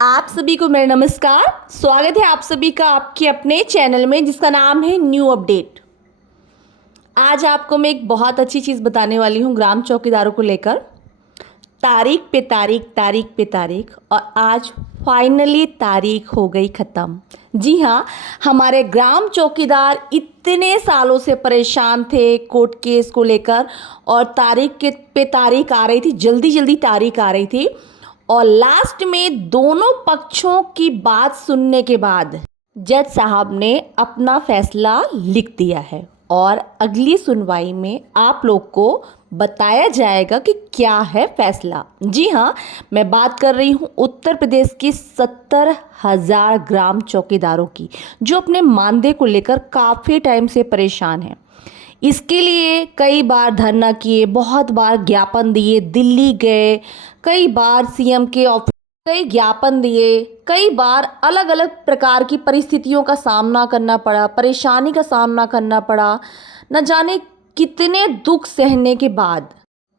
आप सभी को मेरा नमस्कार। स्वागत है आप सभी का आपके अपने चैनल में जिसका नाम है न्यू अपडेट। आज आपको मैं एक बहुत अच्छी चीज़ बताने वाली हूँ ग्राम चौकीदारों को लेकर। तारीख पे तारीख और आज फाइनली तारीख हो गई ख़त्म। जी हाँ, हमारे ग्राम चौकीदार इतने सालों से परेशान थे कोर्ट केस को लेकर और तारीख आ रही थी, जल्दी जल्दी तारीख आ रही थी और लास्ट में दोनों पक्षों की बात सुनने के बाद जज साहब ने अपना फैसला लिख दिया है और अगली सुनवाई में आप लोग को बताया जाएगा कि क्या है फैसला। जी हाँ, मैं बात कर रही हूँ उत्तर प्रदेश के 70,000 ग्राम चौकीदारों की जो अपने मानदेय को लेकर काफ़ी टाइम से परेशान हैं। इसके लिए कई बार धरना किए, बहुत बार ज्ञापन दिए, दिल्ली गए, कई बार सीएम के ऑफिस कई ज्ञापन दिए, कई बार अलग अलग प्रकार की परिस्थितियों का सामना करना पड़ा, परेशानी का सामना करना पड़ा, न जाने कितने दुख सहने के बाद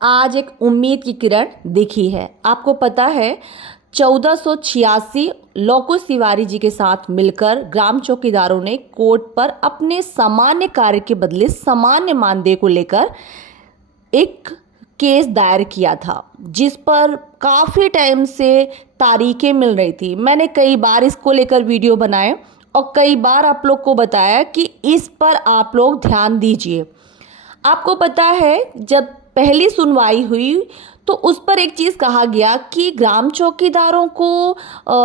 आज एक उम्मीद की किरण दिखी है। आपको पता है 1486 लोकुश तिवारी जी के साथ मिलकर ग्राम चौकीदारों ने कोर्ट पर अपने सामान्य कार्य के बदले सामान्य मानदेय को लेकर एक केस दायर किया था जिस पर काफ़ी टाइम से तारीखें मिल रही थी। मैंने कई बार इसको लेकर वीडियो बनाए और कई बार आप लोग को बताया कि इस पर आप लोग ध्यान दीजिए। आपको पता है जब पहली सुनवाई हुई तो उस पर एक चीज़ कहा गया कि ग्राम चौकीदारों को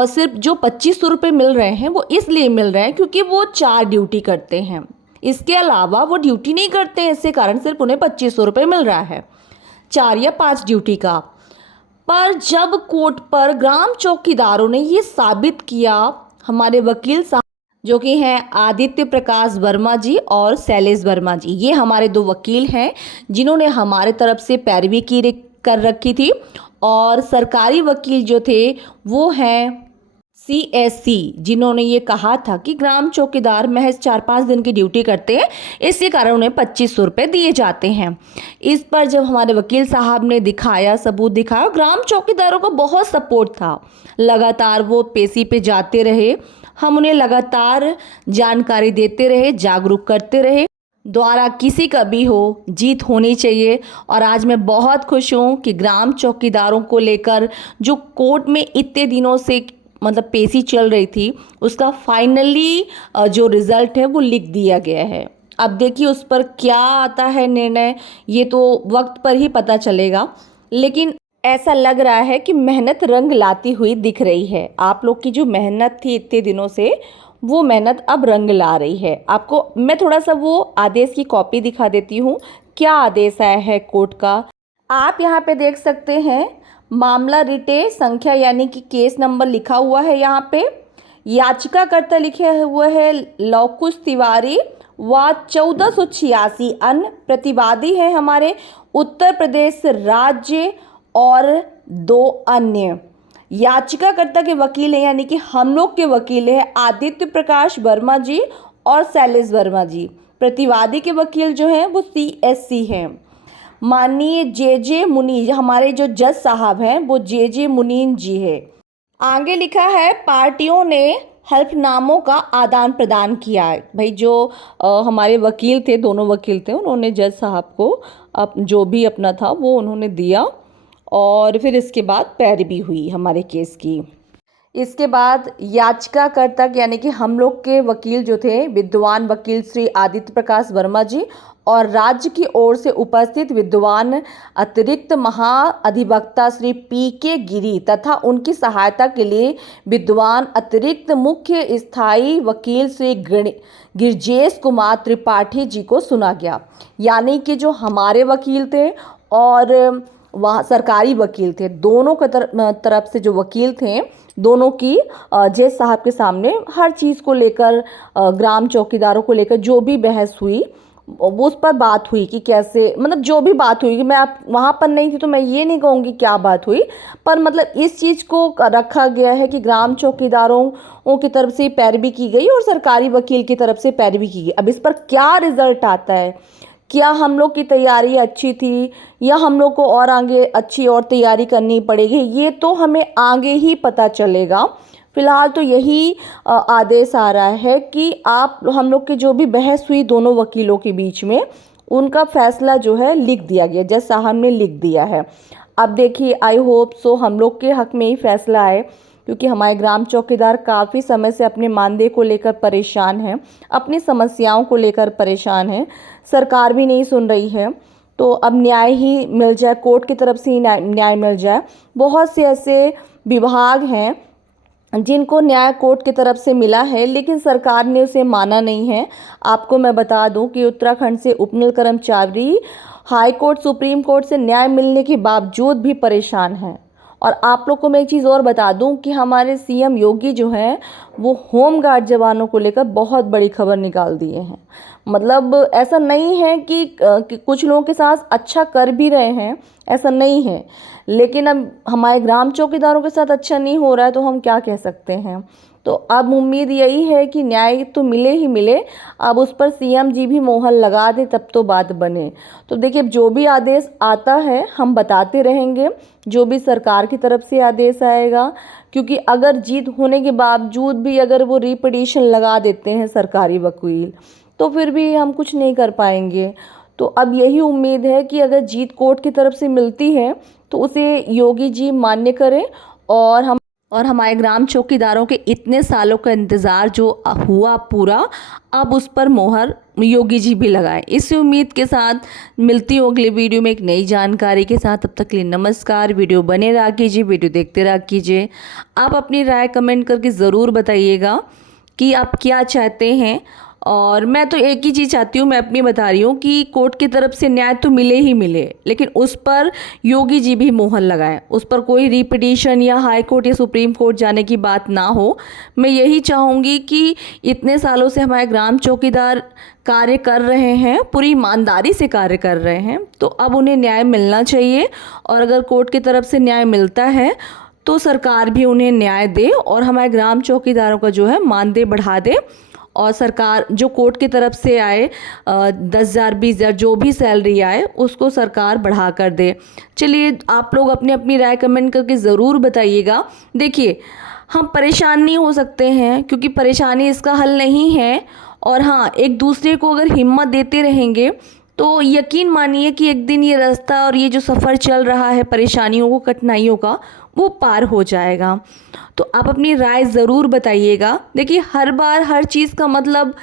सिर्फ जो 2500 रुपये मिल रहे हैं वो इसलिए मिल रहे हैं क्योंकि वो 4 ड्यूटी करते हैं, इसके अलावा वो ड्यूटी नहीं करते हैं, इसके कारण सिर्फ उन्हें 2500 रुपये मिल रहा है 4 या 5 ड्यूटी का। पर जब कोर्ट पर ग्राम चौकीदारों ने ये साबित किया, हमारे वकील साहब जो कि हैं आदित्य प्रकाश वर्मा जी और शैलेश वर्मा जी, ये हमारे 2 वकील हैं जिन्होंने हमारे तरफ से पैरवी कर रखी थी और सरकारी वकील जो थे वो हैं CSC जिन्होंने ये कहा था कि ग्राम चौकीदार महज 4-5 दिन की ड्यूटी करते हैं, इसी कारण उन्हें 2500 रुपये दिए जाते हैं। इस पर जब हमारे वकील साहब ने सबूत दिखाया, ग्राम चौकीदारों को बहुत सपोर्ट था, लगातार वो पेशी पे जाते रहे, हम उन्हें लगातार जानकारी देते रहे, जागरूक करते रहे। द्वारा किसी का भी हो, जीत होनी चाहिए। और आज मैं बहुत खुश हूँ कि ग्राम चौकीदारों को लेकर जो कोर्ट में इतने दिनों से पेशी चल रही थी उसका फाइनली जो रिज़ल्ट है वो लिख दिया गया है। अब देखिए उस पर क्या आता है निर्णय, ये तो वक्त पर ही पता चलेगा, लेकिन ऐसा लग रहा है कि मेहनत रंग लाती हुई दिख रही है। आप लोग की जो मेहनत थी इतने दिनों से वो मेहनत अब रंग ला रही है। आपको मैं थोड़ा सा वो आदेश की कॉपी दिखा देती हूँ, क्या आदेश आया है कोर्ट का। आप यहाँ पे देख सकते हैं मामला रिटे संख्या यानी कि केस नंबर लिखा हुआ है, यहाँ पे याचिकाकर्ता लिखे हुए है लोकुश तिवारी व 1486 अन्य प्रतिवादी हैं हमारे उत्तर प्रदेश राज्य और 2 अन्य। याचिकाकर्ता के वकील हैं यानी कि हम लोग के वकील हैं आदित्य प्रकाश वर्मा जी और शैलेश वर्मा जी। प्रतिवादी के वकील जो हैं वो CSC हैं, माननीय जे मुनीन, हमारे जो जज साहब हैं वो जे मुनीन जी है। आगे लिखा है पार्टियों ने हल्फनामों का आदान प्रदान किया है। भाई जो हमारे वकील थे, दोनों वकील थे, उन्होंने जज साहब को जो भी अपना था वो उन्होंने दिया और फिर इसके बाद पैरवी हुई हमारे केस की। इसके बाद याचिकाकर्ता यानी कि हम लोग के वकील जो थे विद्वान वकील श्री आदित्य प्रकाश वर्मा जी और राज्य की ओर से उपस्थित विद्वान अतिरिक्त महाअधिवक्ता श्री PK गिरी तथा उनकी सहायता के लिए विद्वान अतिरिक्त मुख्य स्थायी वकील श्री गिरजेश कुमार त्रिपाठी जी को सुना गया। यानी कि जो हमारे वकील थे और वहाँ सरकारी वकील थे, दोनों के तरफ से जो वकील थे दोनों की जज साहब के सामने हर चीज़ को लेकर ग्राम चौकीदारों को लेकर जो भी बहस हुई वो उस पर बात हुई कि कैसे जो भी बात हुई, मैं आप वहाँ पर नहीं थी तो मैं ये नहीं कहूँगी क्या बात हुई, पर इस चीज़ को रखा गया है कि ग्राम चौकीदारों की तरफ से पैरवी की गई और सरकारी वकील की तरफ से पैरवी की गई। अब इस पर क्या रिजल्ट आता है, क्या हम लोग की तैयारी अच्छी थी या हम लोग को और आगे अच्छी और तैयारी करनी पड़ेगी, ये तो हमें आगे ही पता चलेगा। फिलहाल तो यही आदेश आ रहा है कि आप हम लोग की जो भी बहस हुई दोनों वकीलों के बीच में, उनका फैसला जो है लिख दिया गया, जज साहब ने लिख दिया है। अब देखिए, आई होप सो हम लोग के हक में ही फैसला आए, क्योंकि हमारे ग्राम चौकीदार काफ़ी समय से अपने मानदेय को लेकर परेशान हैं, अपनी समस्याओं को लेकर परेशान हैं। सरकार भी नहीं सुन रही है, तो अब न्याय ही मिल जाए, कोर्ट की तरफ से ही न्याय मिल जाए। बहुत से ऐसे विभाग हैं जिनको न्याय कोर्ट की तरफ से मिला है, लेकिन सरकार ने उसे माना नहीं है। आपको मैं बता दूं कि उत्तराखंड से उपनल कर्मचारी हाई कोर्ट, सुप्रीम कोर्ट से न्याय मिलने के बावजूद भी परेशान हैं। और आप लोग को मैं एक चीज़ और बता दूं कि हमारे सीएम योगी जो हैं, वो होमगार्ड जवानों को लेकर बहुत बड़ी खबर निकाल दिए हैं। मतलब ऐसा नहीं है कि कुछ लोगों के साथ अच्छा कर भी रहे हैं, ऐसा नहीं है, लेकिन अब हमारे ग्राम चौकीदारों के साथ अच्छा नहीं हो रहा है, तो हम क्या कह सकते हैं। तो अब उम्मीद यही है कि न्याय तो मिले ही मिले, अब उस पर सीएम जी भी मोहर लगा दे, तब तो बात बने। तो देखिए, जो भी आदेश आता है हम बताते रहेंगे, जो भी सरकार की तरफ से आदेश आएगा, क्योंकि अगर जीत होने के बावजूद भी अगर वो रिपिटीशन लगा देते हैं सरकारी वकील, तो फिर भी हम कुछ नहीं कर पाएंगे। तो अब यही उम्मीद है कि अगर जीत कोर्ट की तरफ से मिलती है तो उसे योगी जी मान्य करें, और हमारे ग्राम चौकीदारों के इतने सालों का इंतज़ार जो हुआ पूरा, अब उस पर मोहर योगी जी भी लगाएं। इसी उम्मीद के साथ मिलती हूँ अगले वीडियो में एक नई जानकारी के साथ। तब तक के लिए नमस्कार। वीडियो बने रहा कीजिए, वीडियो देखते रहा कीजिए। आप अपनी राय कमेंट करके ज़रूर बताइएगा कि आप क्या चाहते हैं। और मैं तो एक ही चीज़ चाहती हूँ, मैं अपनी बता रही हूँ कि कोर्ट की तरफ से न्याय तो मिले ही मिले, लेकिन उस पर योगी जी भी मोहर लगाएं, उस पर कोई रिपिटीशन या हाई कोर्ट या सुप्रीम कोर्ट जाने की बात ना हो। मैं यही चाहूँगी कि इतने सालों से हमारे ग्राम चौकीदार कार्य कर रहे हैं, पूरी ईमानदारी से कार्य कर रहे हैं, तो अब उन्हें न्याय मिलना चाहिए। और अगर कोर्ट की तरफ से न्याय मिलता है तो सरकार भी उन्हें न्याय दे और हमारे ग्राम चौकीदारों का जो है मानदेय बढ़ा दे। और सरकार जो कोर्ट की तरफ से आए 10,000 20,000 जो भी सैलरी आए उसको सरकार बढ़ा कर दे। चलिए, आप लोग अपनी अपनी राय कमेंट करके ज़रूर बताइएगा। देखिए, हम परेशान नहीं हो सकते हैं, क्योंकि परेशानी इसका हल नहीं है। और हाँ, एक दूसरे को अगर हिम्मत देते रहेंगे तो यकीन मानिए कि एक दिन ये रास्ता और ये जो सफ़र चल रहा है परेशानियों को, कठिनाइयों का, वो पार हो जाएगा। तो आप अपनी राय ज़रूर बताइएगा। देखिए, हर बार हर चीज़ का मतलब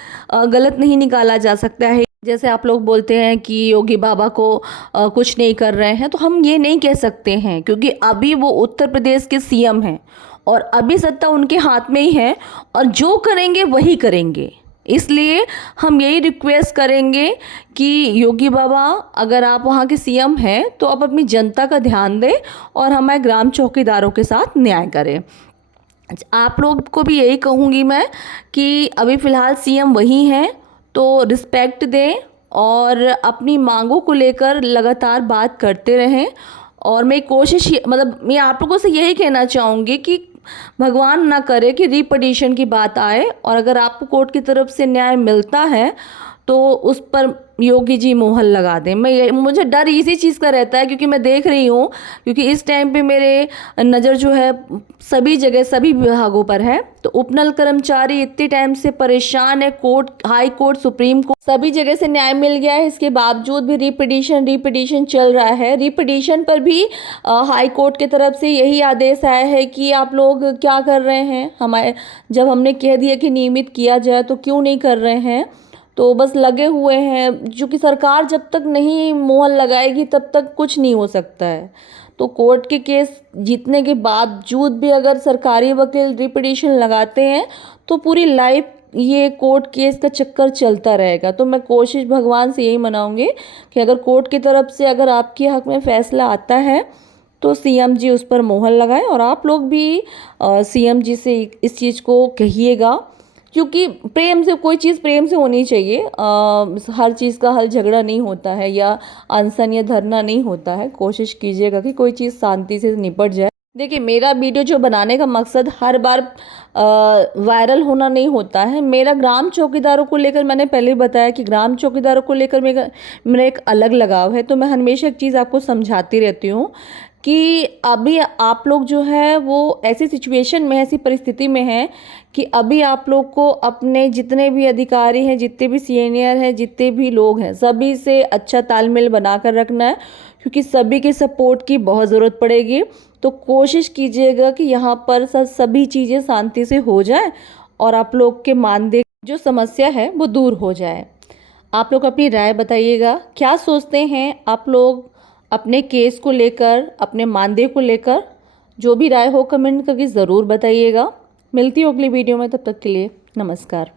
गलत नहीं निकाला जा सकता है। जैसे आप लोग बोलते हैं कि योगी बाबा को कुछ नहीं कर रहे हैं, तो हम ये नहीं कह सकते हैं, क्योंकि अभी वो उत्तर प्रदेश के सीएम हैं और अभी सत्ता उनके हाथ में ही है, और जो करेंगे वही करेंगे। इसलिए हम यही रिक्वेस्ट करेंगे कि योगी बाबा, अगर आप वहाँ के सीएम हैं तो आप अपनी जनता का ध्यान दें और हमारे ग्राम चौकीदारों के साथ न्याय करें। आप लोग को भी यही कहूँगी मैं कि अभी फ़िलहाल सीएम वही हैं, तो रिस्पेक्ट दें और अपनी मांगों को लेकर लगातार बात करते रहें। और मैं कोशिश मतलब मैं आप लोगों से यही कहना चाहूँगी कि भगवान ना करे कि रिपिटीशन की बात आए, और अगर आपको कोर्ट की तरफ से न्याय मिलता है तो उस पर योगी जी मोहर लगा दें। मुझे डर इसी चीज़ का रहता है, क्योंकि मैं देख रही हूँ, क्योंकि इस टाइम पे मेरे नज़र जो है सभी जगह सभी विभागों पर है। तो उपनल कर्मचारी इतने टाइम से परेशान है, court, high court, supreme court, सभी जगह से न्याय मिल गया है, इसके बावजूद भी रिपिटीशन चल रहा है। रिपिटीशन पर भी हाई कोर्ट की तरफ से यही आदेश आया है कि आप लोग क्या कर रहे हैं, हमारे जब हमने कह दिया कि नियमित किया जाए तो क्यों नहीं कर रहे हैं, तो बस लगे हुए हैं। क्योंकि सरकार जब तक नहीं मोहर लगाएगी तब तक कुछ नहीं हो सकता है। तो कोर्ट के केस जीतने के बावजूद भी अगर सरकारी वकील रिपिटीशन लगाते हैं तो पूरी लाइफ ये कोर्ट केस का चक्कर चलता रहेगा। तो मैं कोशिश भगवान से यही मनाऊंगी कि अगर कोर्ट की तरफ से अगर आपके हक में फैसला आता है तो सीएम जी उस पर मोहर लगाएं, और आप लोग भी सीएम जी से इस चीज़ को कहिएगा, क्योंकि प्रेम से कोई चीज़ प्रेम से होनी चाहिए। हर चीज़ का हल झगड़ा नहीं होता है या अनशन या धरना नहीं होता है। कोशिश कीजिएगा कि कोई चीज़ शांति से निपट जाए। देखिए, मेरा वीडियो जो बनाने का मकसद हर बार वायरल होना नहीं होता है। मेरा ग्राम चौकीदारों को लेकर, मैंने पहले ही बताया कि ग्राम चौकीदारों को लेकर मेरा एक अलग लगाव है। तो मैं हमेशा एक चीज़ आपको समझाती रहती हूँ कि अभी आप लोग जो है वो ऐसी सिचुएशन में, ऐसी परिस्थिति में हैं कि अभी आप लोग को अपने जितने भी अधिकारी हैं, जितने भी सीनियर हैं, जितने भी लोग हैं, सभी से अच्छा तालमेल बना कर रखना है, क्योंकि सभी के सपोर्ट की बहुत ज़रूरत पड़ेगी। तो कोशिश कीजिएगा कि यहाँ पर सभी चीज़ें शांति से हो जाए और आप लोग के मानदेय जो समस्या है वो दूर हो जाए। आप लोग अपनी राय बताइएगा, क्या सोचते हैं आप लोग अपने केस को लेकर, अपने मानदेय को लेकर। जो भी राय हो कमेंट करके ज़रूर बताइएगा। मिलती हूँ अगली वीडियो में, तब तक के लिए नमस्कार।